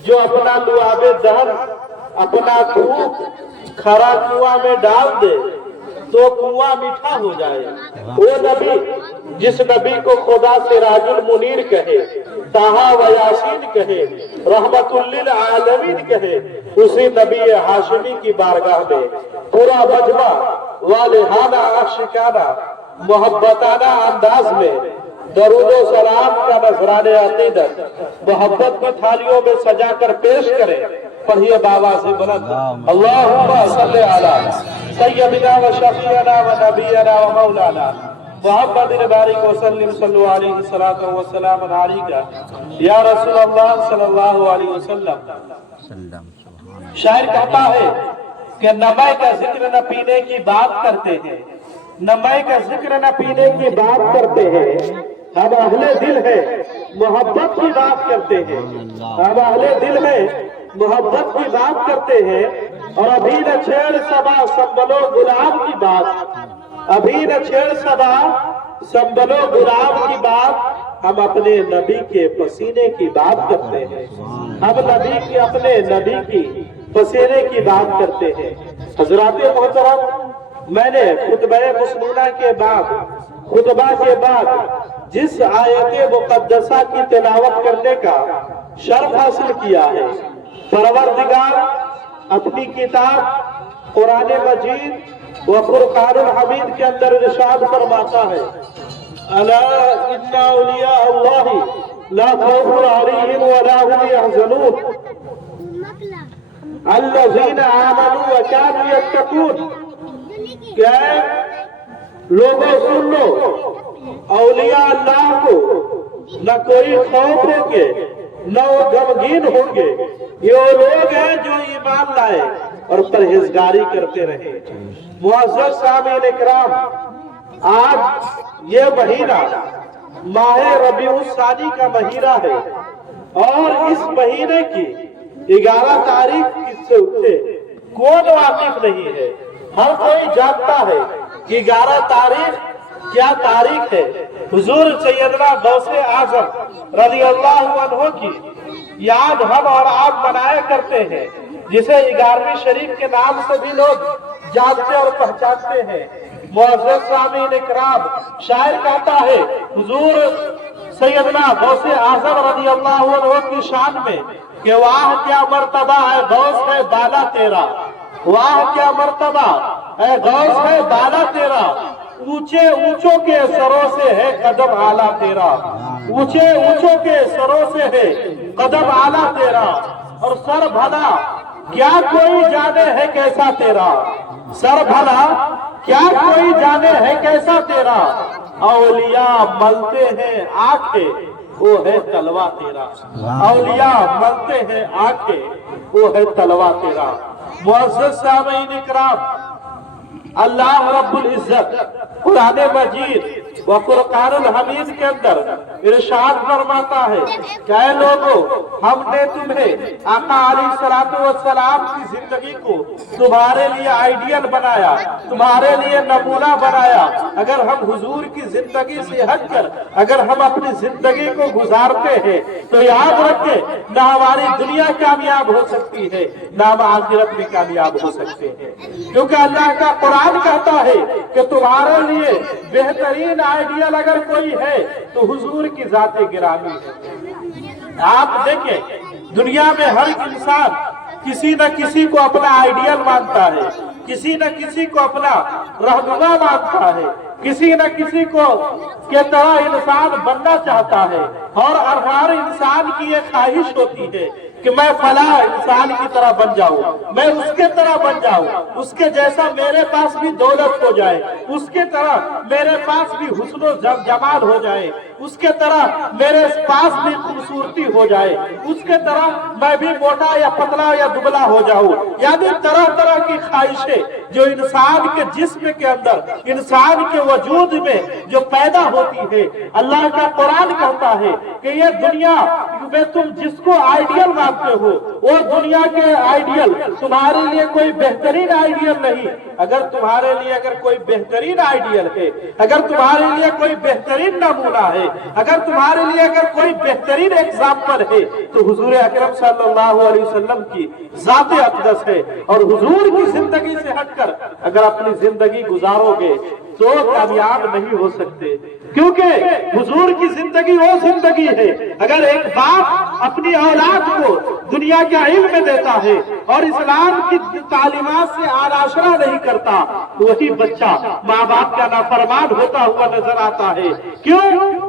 जो अपना लुआबे दहन अपना खूब खरा कुआं में डाल दे तो कुआं मीठा हो जाए। वो नबी जिस नबी को खुदा से राजुल मुनीर कहे, ताहा व यासीन कहे, रहमतुल्लिल आलमीन कहे, उसी नबी हाशिमी की बारगाह में पूरा मजमा वालिहाना आशिकाना मोहब्बताना अंदाज में दरूद सलाम का नजराने अकीदत मोहब्बत की थालियों में सजा कर पेश करें। पढ़िए बाबा से बुलंद अल्लाहुम्मा सल्ली अला सय्यदिना व शफीअना व नबीना व मौलाना मुहम्मदिन बारिक वसल्लिम सल्लल्लाहु अलैहि सलातो व सलाम अलैका या रसूल अल्लाह सल्लल्लाहु अलैहि वसल्लम। शायर कहता है कि नमय का जिक्र न पीने की बात करते हैं, नमय का जिक्र न पीने की बात करते हैं। हम अहले दिल है मोहब्बत की बात करते हैं, हम अहले दिल है मोहब्बत की बात करते हैं। और अभी न छेड़ सबा संबलो गुलाब की बात, अभी न छेड़ सबा संबलो गुलाब की बात, हम अपने नबी के पसीने की बात करते हैं, हम नबी की अपने नबी की पसीने की बात करते हैं। हजराते मोहतरम, मैंने खुतबे मुस्लिना के बाद खुतबा के बाद जिस आयत मुकद्दसा की तिलावत करने का शर्फ हासिल किया है, परवरदिगार अपनी किताब कुरान मजीद व फुरकानुल हमीद के अंदर इरशाद फरमाता है, अला इन्ना औलिया अल्लाहि ला खौफुन अलैहिम व ला हुम यहज़नून अल्लज़ीना आमनू व कानू यत्तकून। क्या लोगों सुन लो, औलिया अल्लाह को न कोई खौफ होंगे न वो गमगीन होंगे, ये वो लोग हैं जो ईमान लाए और परहेजगारी करते रहे। मुअज़्ज़ज़ सामीन इकराम, आज ये महीना माह रबीउल सानी का महीना है और इस महीने की 11 तारीख किससे उठे कौन वाकिफ नहीं है। हर कोई जानता है कि 11 तारीख क्या तारीख है। हुजूर सैयदना गौसे आजम रज़ी अल्लाहु अन्हु की याद हम और आप मनाया करते हैं, जिसे 11वीं शरीफ के नाम से भी लोग जानते और पहचानते हैं। मुअज़्ज़ज़ सामीन इकराम, शायर कहता है हुजूर सैयदना गौसे आजम रज़ी अल्लाहु अन्हु की शान में कि वाह क्या मर्तबा है गौस है बाला तेरा, वाह क्या मर्तबा है गौस है बाला तेरा, ऊंचे ऊंचों के सरों से है कदम आला तेरा, ऊंचे ऊंचों के सरों से है कदम आला तेरा। और सर भला क्या कोई जाने है कैसा तेरा, सर भला क्या कोई जाने है कैसा तेरा, औलिया मलते हैं आंखें वो है तलवा तेरा, औलिया मलते हैं आंखें वो है तलवा तेरा। मुअज़्ज़ज़ सामीन इकराम, अल्लाह रब्बुल इज्जत कुरान मजीद व फुरकानुल हमीद के अंदर इरशाद फरमाता है, क्या लोगों हमने तुम्हें आका अलैहिस्सलातु वस्सलाम की जिंदगी को तुम्हारे लिए आइडियल बनाया, तुम्हारे लिए नमूना बनाया। अगर हम हुजूर की जिंदगी से हटकर अगर हम अपनी जिंदगी को गुजारते हैं तो याद रखें ना हमारी दुनिया कामयाब हो सकती है ना हम आखिरत में कामयाब हो सकते हैं। क्योंकि अल्लाह का कुरान कहता है कि तुम्हारे लिए बेहतरीन आइडियल अगर कोई है तो हुजूर की जाते गिरामी है। आप देखें दुनिया में हर इंसान किसी न किसी को अपना आइडियल मानता है, किसी न किसी को अपना रहनुमा मानता है, किसी न किसी को के तरह इंसान बनना चाहता है। और हर इंसान की एक ख्वाहिश होती है कि मैं फला इंसान की तरह बन जाऊं, मैं उसके तरह बन जाऊं, उसके जैसा मेरे पास भी दौलत हो जाए, उसके तरह मेरे पास भी हुस्न जमाल हो जाए, उसके तरह मेरे पास भी खूबसूरती हो जाए, उसके तरह मैं भी मोटा या पतला या दुबला हो जाऊं। यानी तरह तरह की ख्वाहिशें जो इंसान के जिस्म के अंदर इंसान के वजूद में जो पैदा होती है। अल्लाह का कुरान कहता है कि ये दुनिया में तुम जिसको आइडियल मानते हो वो दुनिया के आइडियल तुम्हारे लिए कोई बेहतरीन आइडियल नहीं। अगर तुम्हारे लिए अगर कोई बेहतरीन आइडियल है, अगर तुम्हारे लिए कोई बेहतरीन नमूना है, अगर तुम्हारे लिए अगर कोई बेहतरीन एग्जाम्पल है, तो हुजूर अकरम सल्लल्लाहु अलैहि वसल्लम की जात अक़दस है। और हुजूर की जिंदगी से हटकर अगर अपनी जिंदगी गुजारोगे तो कामयाब नहीं हो सकते, क्योंकि हुजूर की जिंदगी वो जिंदगी है। अगर एक बाप अपनी औलाद को दुनिया का इल्म देता है और इस्लाम की तालीमात से आराशना नहीं करता, तो वही बच्चा माँ बाप का नाफरमान होता हुआ नजर आता है। क्यों?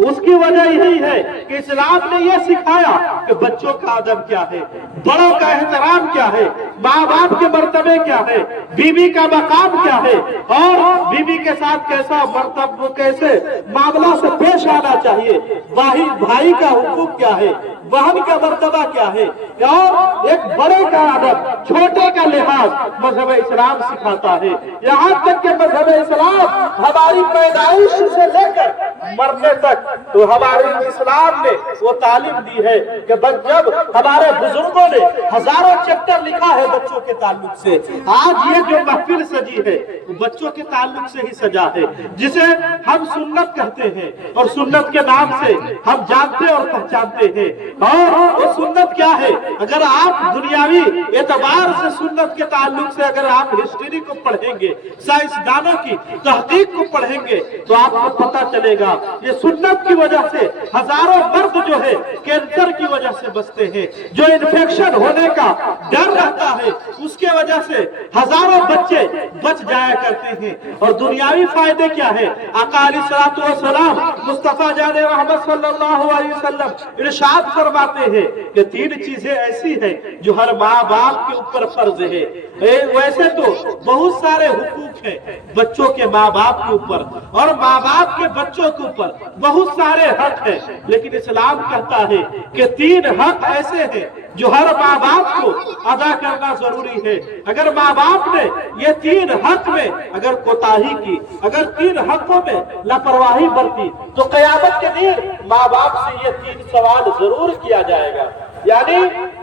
उसकी वजह यही है कि इस्लाम ने यह सिखाया कि बच्चों का अदब क्या है, बड़ों का एहतराम क्या है, माँ बाप के मर्तबे क्या है, बीवी का मकाम क्या है, और बीवी के साथ कैसा मर्तबा, कैसे मामला से पेश आना चाहिए, भाई का हुकूक क्या है, बहन का मर्तबा क्या है, और एक बड़े का अदब, छोटे का लिहाज मजहब इस्लाम सिखाता है। यहाँ तक कि मजहब इस्लाम हमारी पैदाइश से लेकर मरने तक तो हमारे इस्लाम ने वो तालीम दी है कि जब हमारे बुजुर्गों ने हजारों चैप्टर लिखा है बच्चों के ताल्लुक से, आज ये जो महफिल सजी है वो बच्चों के ताल्लुक से ही सजा है, जिसे हम सुन्नत कहते हैं और सुन्नत के नाम से हम जानते और पहचानते हैं। और वो सुन्नत क्या है? अगर आप दुनियावी एतबार से सुन्नत के ताल्लुक से अगर आप हिस्ट्री को पढ़ेंगे, साइंसदानों की तहकीक को पढ़ेंगे, तो आपको पता चलेगा ये सुन्नत की वजह से हजारों मर्द जो है कैंसर की वजह से बचते हैं, जो इन्फेक्शन होने का डर रहता है उसके वजह से हजारों बच्चे बच जाया करते हैं। और दुनियावी फायदे क्या है? आका अलैहिस्सलातु वस्सलाम मुस्तफा जाने रहमत सल्लल्लाहु अलैहि वसल्लम इरशाद फरमाते हैं कि तीन चीजें ऐसी हैं जो हर माँ बाप के ऊपर फर्ज है। वैसे तो बहुत सारे हुकूक हैं बच्चों के माँ बाप के ऊपर और माँ बाप के बच्चों के ऊपर बहुत सारे हक हैं, लेकिन इस्लाम कहता है कि तीन हक ऐसे हैं जो हर माँ बाप को अदा करना जरूरी है। अगर माँ बाप ने ये तीन हक में अगर कोताही की, अगर तीन हकों में लापरवाही बरती, तो कयामत के दिन माँ बाप से ये तीन सवाल जरूर किया जाएगा। यानी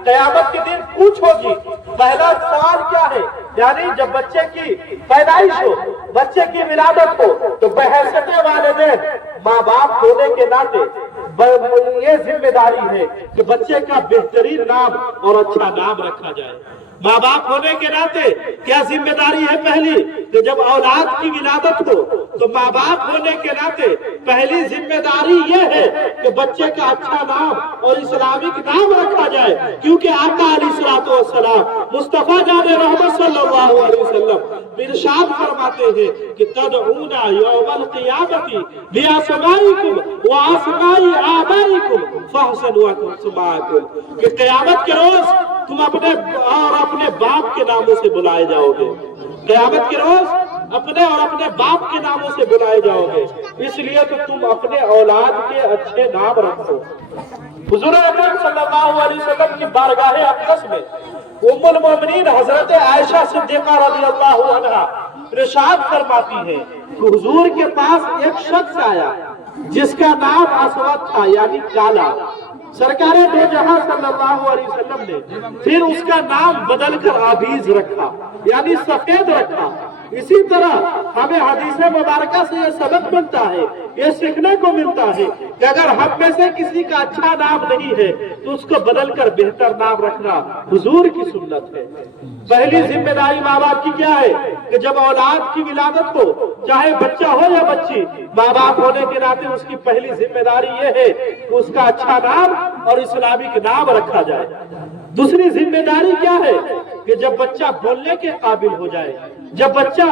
कयामत के दिन पूछ होगी। पहला सवाल क्या है? यानी जब बच्चे की पैदाइश हो, बच्चे की विलादत हो, तो बहैसियत वालिदैन माँ बाप होने के नाते ये जिम्मेदारी है कि बच्चे का बेहतरीन नाम और अच्छा नाम रखा जाए। माँ बाप होने के नाते क्या जिम्मेदारी है? पहली कि जब औलाद की विलादत हो तो माँ बाप होने के नाते पहली जिम्मेदारी ये है कि बच्चे का अच्छा नाम और इस्लामिक नाम रखा जाए, क्योंकि आका अलैहिस्सलातु वस्सलाम मुस्तफा जाने रहमत सल्लल्लाहु अलैहि वसल्लम इरशाद फरमाते हैं कि तदऊना यौमल क़ियामती बिअस्माइकुम व अस्माई आबाइकुम फहसनु अस्माकुम, कि क़यामत के रोज तुम अपने और अपने बाप के नामों से बुलाए जाओगे। क़यामत के रोज अपने और अपने बाप के नामों से बुलाए जाओगे, इसलिए तो तुम अपने औलाद के अच्छे नाम रखो। हुजूर अकरम सल्लल्लाहु अलैहि वसल्लम की बारगाह अक़दस में उम्मुल मोमिनीन हजरत आयशा सिद्दीक़ा रज़ियल्लाहु अन्हा इरशाद फरमाती है कि हुजूर के पास एक शख्स आया जिसका नाम असवद था, यानी काला। सरकारे दो जहां सल्लल्लाहु अलैहि वसल्लम ने फिर उसका नाम बदलकर आबीज रखा, यानी सफेद रखा। इसी तरह हमें हदीस मुबारका से ये सबक मिलता है, ये सीखने को मिलता है कि अगर हम में से किसी का अच्छा नाम नहीं है तो उसको बदलकर बेहतर नाम रखना हुजूर की सुन्नत है। पहली जिम्मेदारी माँ बाप की क्या है कि जब औलाद की विलादत हो, चाहे बच्चा हो या बच्ची, माँ बाप होने के नाते उसकी पहली जिम्मेदारी ये है कि उसका अच्छा नाम और इस्लामिक नाम रखा जाए। दूसरी जिम्मेदारी क्या है कि जब बच्चा बोलने के काबिल हो जाए, जब बच्चा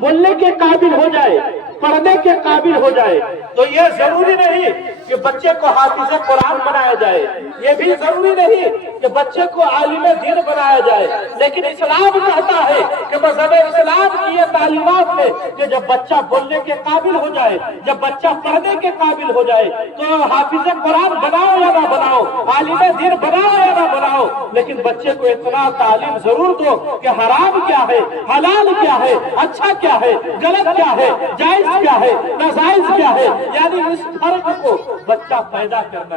बोलने के काबिल हो जाए, पढ़ने के काबिल हो जाए, तो ये जरूरी नहीं कि बच्चे को हाफिज़ कुरान बनाया जाए, ये भी जरूरी नहीं कि बच्चे को आलिम दीन बनाया जाए, लेकिन इस्लाम कहता है कि मज़हब इस्लाम की ये तालीमात है कि जब बच्चा बोलने के काबिल हो जाए, जब बच्चा पढ़ने के काबिल हो जाए, तो हाफिज़ कुरान बनाओ या ना बनाओ, आलिम दीन बनाओ या ना बनाओ, लेकिन बच्चे को इतना तालीम जरूर दो कि हराम क्या है, हलाल क्या है, अच्छा क्या है, गलत क्या है, जायज क्या है, नाजायज क्या है, यानी इस फर्क को बच्चा पैदा करना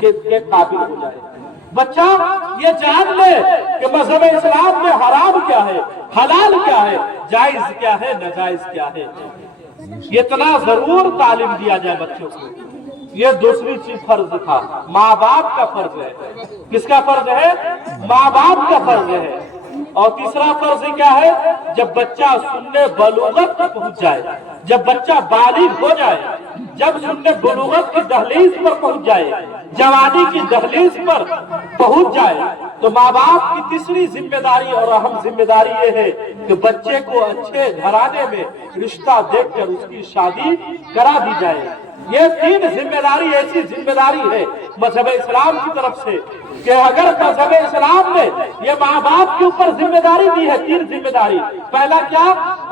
के काबिल हो जाए। بچہ یہ جان لے کہ مذہب اسلام میں حرام کیا ہے، حلال کیا ہے، جائز کیا ہے، ناجائز کیا ہے، اتنا ضرور تعلیم دیا جائے بچوں کو۔ یہ دوسری چیز فرض تھا، ماں باپ کا فرض ہے۔ کس کا فرض ہے؟ ماں باپ کا فرض ہے۔ اور تیسرا فرض کیا ہے؟ جب بچہ سننے بلوغت پر پہنچ جائے، جب بچہ بالغ ہو جائے، جب سننے بلوغت کی دہلیز پر پہنچ جائے، جوانی کی دہلیز پر پہنچ جائے، تو ماں باپ کی تیسری ذمہ داری اور اہم ذمہ داری یہ ہے کہ بچے کو اچھے گھرانے میں رشتہ دیکھ کر اس کی شادی کرا دی جائے۔ یہ تین ذمہ داری ایسی ذمہ داری ہے مذہب اسلام کی طرف سے کہ اگر مذہب اسلام نے یہ ماں باپ کے اوپر ذمہ داری دی ہے، تین ذمہ داری۔ پہلا کیا؟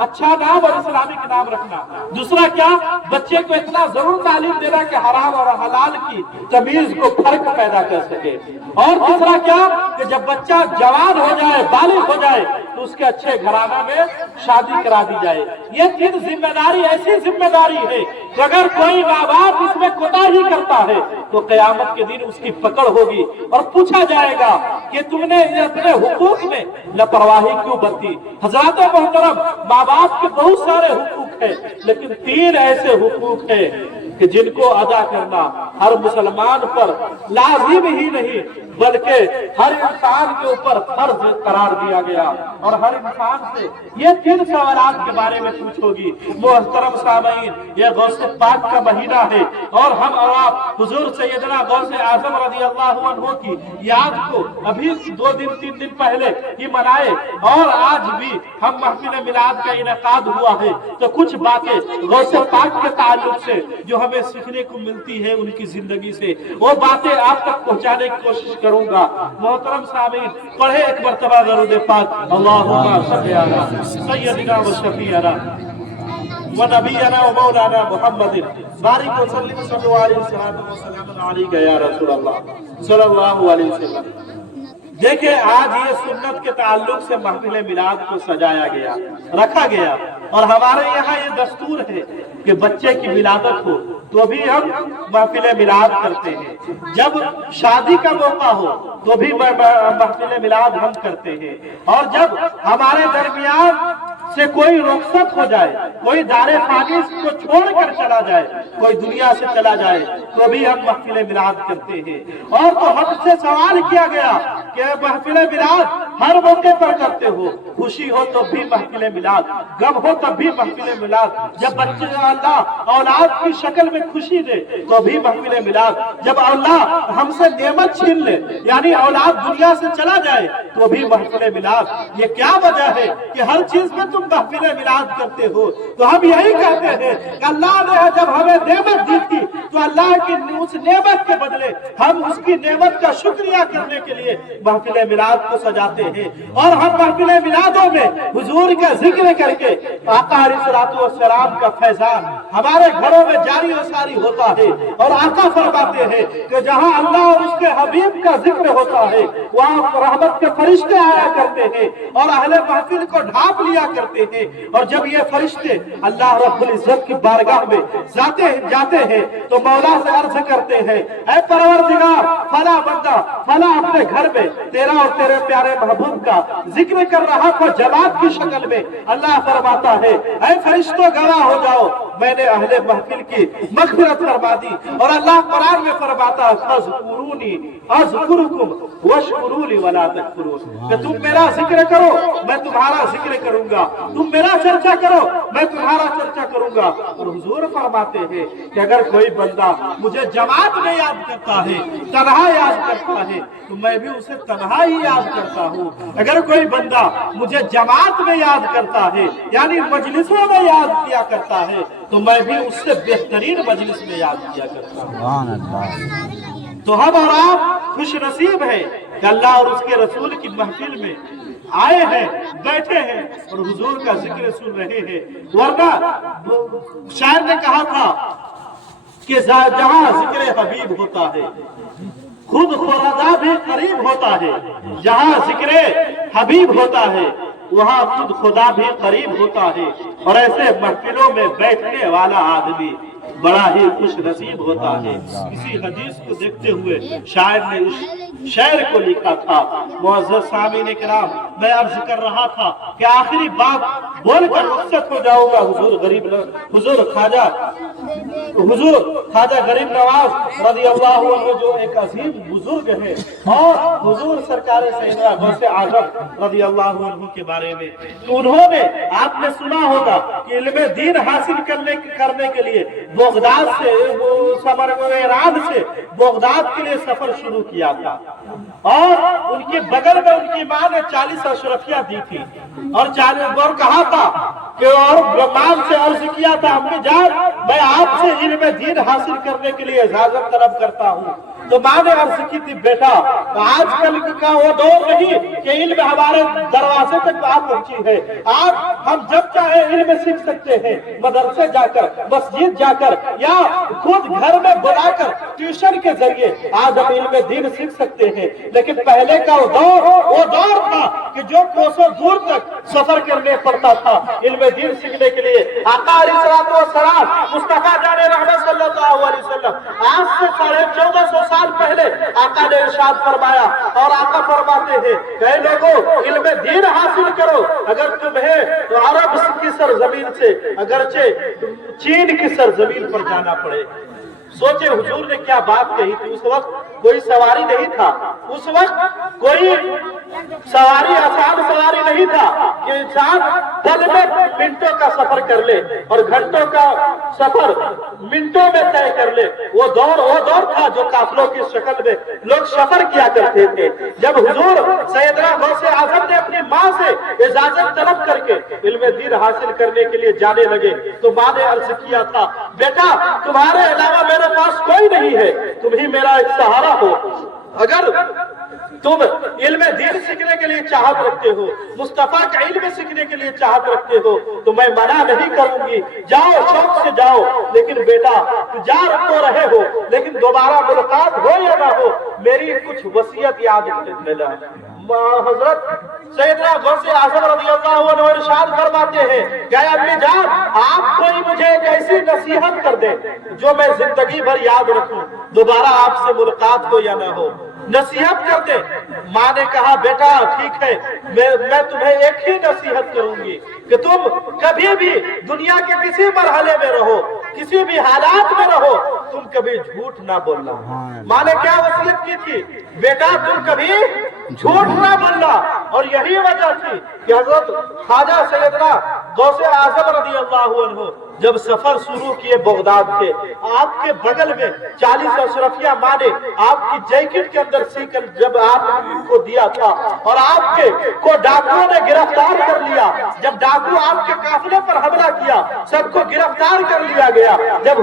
اچھا نام اور اسلامک نام رکھنا۔ دوسرا کیا؟ بچے کو اتنا ضرور تعلیم دینا کہ حرام اور حلال کی تمیز کو فرق پیدا کر سکے۔ اور تیسرا کیا؟ کہ جب بچہ جوان ہو جائے، بالغ ہو جائے، تو اس کے اچھے گھرانہ میں شادی کرا دی جائے۔ یہ تین ذمہ داری ایسی ذمہ داری ہے کہ اگر کوئی ماں باپ اس میں کوتاہی کرتا ہے تو قیامت کے دن اس کی پکڑ ہوگی اور پوچھا جائے گا کہ تم نے اپنے حقوق میں لاپرواہی کیوں برتی۔ حضرات محترم، ماں باپ کے بہت سارے حقوق ہیں، لیکن تین ایسے حقوق ہیں کہ جن کو ادا کرنا ہر مسلمان پر لازم ہی نہیں بلکہ ہر انسان کے اوپر فرض قرار دیا گیا۔ اور ہر انسان سے یہ تین سوالات کے بارے میں پوچھو گی۔ محترم سامعین، یہ غوث پاک کا مہینہ ہے اور ہم اور آپ حضور سیدنا غوث اعظم رضی اللہ عنہ کی یاد کو ابھی 2 دن 3 دن پہلے ہی منائے، اور آج بھی ہم محفل میلاد کا انعقاد ہوا ہے، تو کچھ باتیں غوث پاک کے تعلق سے جو ہمیں سیکھنے کو ملتی ہے ان کی زندگی سے، وہ باتیں آپ تک پہنچانے کی کوشش کروں گا۔ محترم سامعین، پڑھے ایک مرتبہ درود پاک، اللہم صلی علی سیدنا و شفیعنا و نبینا و مولانا محمد بارک وسلم صلی علیہ وسلم علیک یا رسول اللہ صلی اللہ علیہ وسلم۔ دیکھیں، آج یہ سنت کے تعلق سے محفل میلاد کو سجایا گیا، رکھا گیا، اور ہمارے یہاں یہ دستور ہے کہ بچے کی ولادت ہو تو بھی ہم محفل میلاد کرتے ہیں، جب شادی کا موقع ہو تو بھی محفل میلاد ہم کرتے ہیں، اور جب ہمارے درمیان سے کوئی رخصت ہو جائے، کوئی دار فانی کو چھوڑ کر چلا جائے، کوئی دنیا سے چلا جائے، تو بھی ہم محفل میلاد کرتے ہیں۔ اور تو ہم سے سوال کیا گیا کہ محفل میلاد ہر موقع پر کرتے ہو، خوشی ہو تو بھی محفل میلاد، غم ہو تب بھی محفل میلاد، جب بچے اللہ اولاد کی شکل میں خوشی دے تو بھی محفل میلاد، جب اللہ ہم سے نعمت چھین لے یعنی اولاد دنیا سے چلا جائے تو بھی محفل میلاد۔ یہ کیا وجہ ہے کہ ہر چیز میں تم محفل میلاد کرتے ہو؟ تو ہم یہی کہتے ہیں کہ اللہ نے جب ہمیں نعمت دی تھی تو اللہ کی اس نعمت کے بدلے ہم اس کی نعمت کا شکریہ کرنے کے لیے محفل میلاد کو سجاتے ہیں، اور ہم محفل میلادوں میں حضور کا ذکر کر کے آقا علیہ الصلوۃ والسلام کا فیضان ہمارے گھروں میں جاری و ساری ہوتا ہے، اور آقا فرماتے ہیں کہ جہاں اللہ اور اس کے حبیب کا ذکر ہوتا ہے وہاں رحمت کے فرشتے آیا کرتے ہیں اور اہل محفل کو ڈھانپ لیا کرتے ہیں، اور جب یہ فرشتے اللہ رب العزت کی بارگاہ میں جاتے ہیں تو مولا سے عرض کرتے ہیں، اے پروردگار، فلاں بندہ فلاں اپنے گھر میں تیرا اور تیرے پیارے محبوب کا ذکر کر رہا تھا جماعت کی شکل میں۔ اللہ فرماتا ہے، اے فرشتوں گواہ ہو جاؤ، میں نے اہل محفل کی مغفرت فرما دی۔ اور اللہ قرآن میں فرماتا ہے، فاذکرونی اذکرکم واشکروا لی ولا تکفرون، کہ تم میرا ذکر کرو میں تمہارا ذکر کروں گا، تم میرا چرچا کرو میں تمہارا چرچا کروں گا۔ اور حضور فرماتے ہیں کہ اگر کوئی بندہ مجھے جماعت میں یاد کرتا ہے، تنہا یاد کرتا ہے، تو میں بھی اسے تنہا ہی یاد کرتا ہوں۔ اگر کوئی بندہ مجھے جماعت میں یاد کرتا ہے یعنی مجلسوں میں یاد کیا کرتا ہے تو میں بھی اس سے بہترین مجلس میں یاد کیا کرتا ہوں۔ تو ہم اور آپ خوش نصیب ہیں کہ اللہ اور اس کے رسول کی محفل میں آئے ہیں، بیٹھے ہیں اور حضور کا ذکر سن رہے ہیں، ورنہ شاعر نے کہا تھا کہ جہاں ذکر حبیب ہوتا ہے خود خدا بھی قریب ہوتا ہے، جہاں ذکر حبیب ہوتا ہے وہاں خود خدا بھی قریب ہوتا ہے، اور ایسے محفلوں میں بیٹھنے والا آدمی بڑا ہی خوش نصیب ہوتا ہے۔ اسی حدیث کو دیکھتے ہوئے شاعر نے शेर को लिखा था। मुअज़्ज़ज़ सामीन इकराम, मैं अर्ज कर रहा था कि आखिरी बात बोलकर रुखसत हो जाऊंगा। हुजूर ख्वाजा गरीब नवाज रज़ी अल्लाह अन्हु जो एक अजीम बुजुर्ग है, और हुजूर सरकार सैयदना गौसे आज़म रज़ी अल्लाह अन्हु के बारे में, तो उन्होंने, आपने सुना होगा कि इल्म दीन हासिल करने के लिए बगदाद से, ईरान से बगदाद के लिए सफर शुरू किया था, और उनके बगल में उनकी मां ने 40 अशरफियां दी थी, और कहा था कि, और मां से अर्ज किया था, अम्मी जान मैं आपसे इल्म दीन हासिल करने के लिए इजाजत तलब करता हूँ। तो मां ने अर्ज की थी, बेटा आजकल का वो दौर नहीं कि इल्म हमारे दरवाजे तक बात पहुंची है। आज हम जब चाहे इल्म सीख सकते हैं, मदरसे जाकर, मस्जिद जाकर, या खुद घर में बुलाकर ट्यूशन के जरिए आज हम इल्म दीन सीख सकते हैं। लेकिन पहले का वो दौर था कि जो कोसों दूर तक सफर करने पड़ता था इल्म दीन सीखने के लिए। आका अलैहिस्सलातु वस्सलाम मुस्तफा जाने रहमत सल्लल्लाहु अलैहि वसल्लम आज से 1450 साल पहले आका ने इरशाद फरमाया, और आका फरमाते हैं, कई लोगों इल्म दीन हासिल करो, अगर तुम्हें तो अरब की सरजमीन से अगरचे चीन की सरजमीन पर जाना पड़े। सोचे हुजूर ने क्या बात कही थी। उस वक्त कोई सवारी नहीं था, उस वक्त कोई सवारी, आसान सवारी नहीं था कि इंसान पल में मिनटों का सफर कर ले और घंटों का सफर मिनटों में तय कर ले। वो दौर था जो काफिलों की शक्ल में लोग सफर किया करते थे। जब हुजूर सैयदना गौसे आजम ने अपनी माँ से इजाजत तलब करके इल्म दीन हासिल करने के लिए जाने लगे, तो माँ ने अर्ज किया था, बेटा तुम्हारे अलावा मेरे पास कोई नहीं है, तुम ही मेरा एक सहारा हो। अगर तुम इल्म दीन सीखने के लिए चाहत रखते हो, मुस्तफा का इल्म सीखने के लिए चाहत रखते हो, तो मैं मना नहीं करूंगी, जाओ शौक से जाओ। लेकिन बेटा जा तो रहे हो, लेकिन दोबारा मुलाकात हो या ना हो, मेरी कुछ वसीयत याद रखना। हजरत सैयदना गौसे आज़म रज़ियल्लाहु अन्हु इरशाद फरमाते हैं, क्या अम्मी जान आप कोई मुझे एक ऐसी नसीहत कर दे जो मैं जिंदगी भर याद रखूं, दोबारा आपसे मुलाकात हो या ना हो, नसीहत कर दे। माँ ने कहा, बेटा ठीक है, मैं तुम्हें एक ही नसीहत करूंगी कि तुम कभी भी दुनिया के किसी मरहले में रहो, किसी भी हालात में रहो, तुम कभी झूठ ना बोलना। माँ ने क्या वसीयत की थी, बेटा तुम कभी झूठ ना बोलना। और यही वजह थी कि हजरत ख्वाजा सैयदना गौसे आज़म रज़ियल्लाहु अन्हु जब सफर शुरू किए बगदाद से, आपके बगल में 40 अशरफिया माँ ने आपकी जैकेट के अंदर सीकर जब आपको दिया था, और आपके को डाकुओं ने गिरफ्तार कर लिया। जब डाकू आपके काफिले पर हमला किया, सबको गिरफ्तार कर लिया गया। जब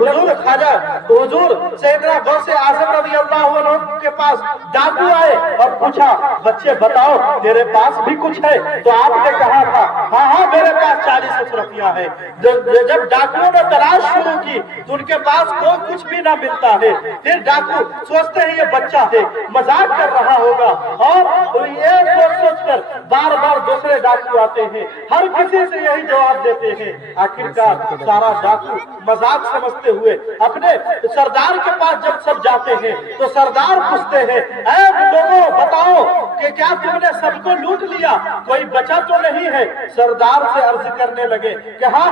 हुजूर सैयदना गौसे आज़म रज़ियल्लाहु अन्हु के पास डाकू आए और पूछा, बच्चे बताओ तेरे पास भी कुछ है? तो आपने कहा था, हाँ मेरे पास 40 अशरफिया है। जब डाकुओं ने तलाश शुरू की तो उनके पास कोई कुछ भी ना मिलता है। फिर डाकू सोचते हैं ये बच्चा है, मजाक कर रहा होगा, और ये सोच कर बार बार दूसरे डाकू आते हैं, हर किसी से यही जवाब देते हैं। आखिरकार सारा डाकू मजाक समझते हुए अपने सरदार के पास जब सब जाते हैं तो सरदार पूछते हैं, ऐ लोगों बताओ कि क्या तुमने सबको लूट लिया, कोई बचा तो नहीं है? सरदार से अर्ज करने लगे कि हाँ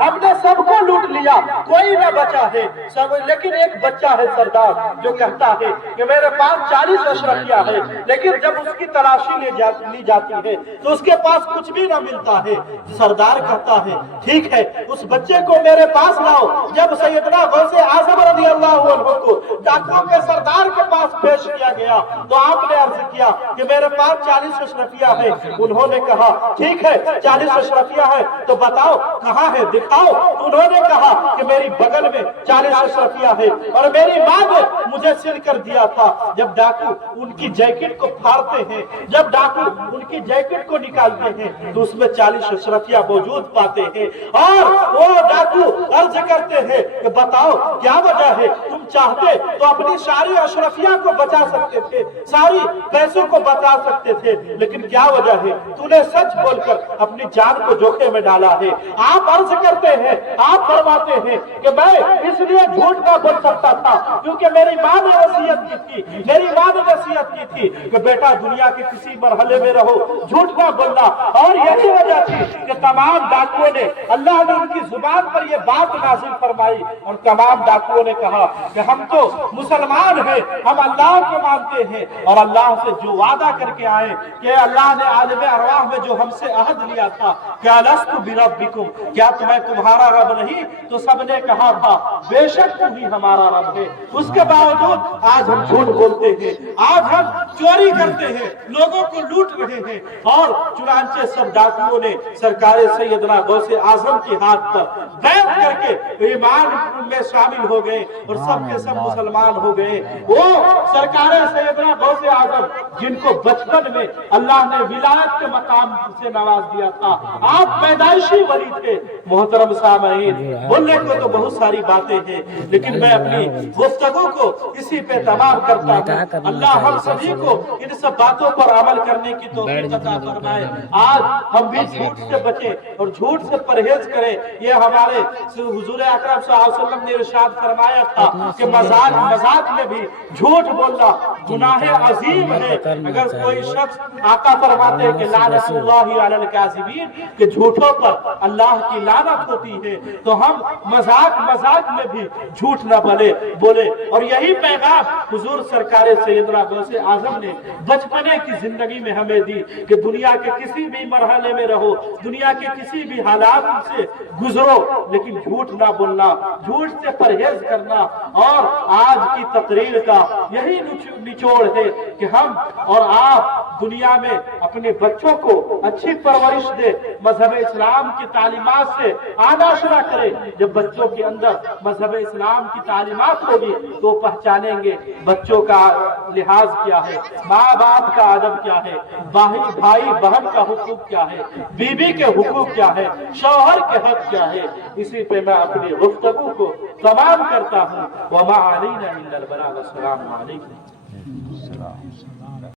हमने सबको लूट लिया, कोई न बचा है सब, लेकिन एक बच्चा है सरदार जो कहता है कि मेरे पास 40 अशरफिया है, लेकिन जब उसकी तलाशी ली जाती है तो उसके पास कुछ भी ना मिलता है। सरदार कहता है, ठीक है उस बच्चे को मेरे पास लाओ। जब सैयदना गौसे आज़म रज़ियल्लाहु अन्हु को डाकुओं के सरदार के पास पेश किया गया तो आपने अर्ज किया कि मेरे पास 40 अशरफिया है। उन्होंने कहा, ठीक है 40 अशरफिया है तो बताओ कहाँ है, दिखाओ। उन्होंने कहा कि मेरी बगल में 40 अशरफिया है और मेरी माँ ने मुझे सिल कर दिया था। जब डाकू उनकी जैकेट को फाड़ते हैं, जब डाकू उनकी जैकेट को निकालते हैं तो उसमें 40 अशरफिया मौजूद पाते हैं, और वो डाकू अर्ज करते हैं कि बताओ क्या वजह है, तुम चाहते तो अपनी सारी अशरफिया को बचा सकते थे, सारी पैसों को बचा सकते थे, लेकिन क्या वजह है, तूने सच बोलकर अपनी जान को जोखिम में डाला है। आप अर्ज करते हैं, आप फरमाते हैं कि मैं इसलिए झूठ ना बोल सकता था क्योंकि मेरी माँ ने वसीयत की थी, मेरी माँ ने नसीहत की थी कि बेटा दुनिया के किसी मरहले में रहो, झूठ ना बोलना। और यही वजह थी कि तमाम डाकुओं ने, अल्लाह ने उनकी जुबान पर यह बात नाज़िल फरमाई और तमाम डाकुओं ने कहा कि हम तो मुसलमान हैं, हम अल्लाह को मानते हैं और अल्लाह से जो वादा करके आए कि अल्लाह ने आलिम अरवाह में जो हमसे अहद लिया था कि अलस्तु बिरब्बिकुम, क्या मैं तुम्हारा रब नहीं? तो सबने कहा था बेशक तू ही हमारा रब है। उसके बावजूद आज हम झूठ बोलते हैं, आज हम चोरी करते हैं, लोगों को लूट रहे हैं। और चुनांचे सब डाकुओं ने सरकार सैयदना गौसे आजम के हाथ पर बैठ करके ईमान में शामिल हो गए और सब के सब मुसलमान हो गए। वो सरकार सैयदना गौसे आजम जिनको बचपन में अल्लाह ने विलायत के मकाम से नवाज दिया था, आप पैदाइशी वली थे। मोहतरम सामईन, बोलने को तो बहुत सारी बातें हैं, लेकिन मैं अपनी गुफ्तगू को इसी पे तमाम करता हूँ। अल्लाह हम सभी को इन सब बातों पर अमल करने की तौफीक अता फरमाए। आज हम भी झूठ से बचें और झूठ से परहेज करें। ये हमारे हुजूर अकरम सल्लल्लाहु अलैहि वसल्लम ने इरशाद फरमाया था कि मजाक में भी झूठ बोलना गुनाह अजीम है। अगर कोई शख्स, आका फरमाते हैं कि लानतुल्लाहि अलल काज़िबीन, कि झूठों पर अल्लाह की लानत होती है, तो हम मजाक में भी झूठ न बोले। और यही पैगाम हुजूर सरकार सैयदना गौसे आजम ने बचपने की जिंदगी में हमें दी कि दुनिया के किसी भी मरहले में रहो, दुनिया के किसी भी हालात से गुजरो, लेकिन झूठ ना बोलना, झूठ से परहेज करना। और आज की तकरीर का यही निचोड़ है कि हम और आप दुनिया में अपने बच्चों को अच्छी परवरिश दे, मजहब इस्लाम की तालीमात से आनाशरा करें। जब बच्चों के अंदर मजहब इस्लाम की तालीमात होगी तो पहचानेंगे बच्चों का लिहाज क्या है, माँ बाप का अदब क्या है, भाई बहन का हुकूक क्या है, बीबी के हुकूक क्या है, शौहर के हक क्या है। इसी पे मैं अपनी गुफ्तगू को तमाम करता हूँ। वमा अलैना इल्लल बलाग। अस्सलामु अलैकुम।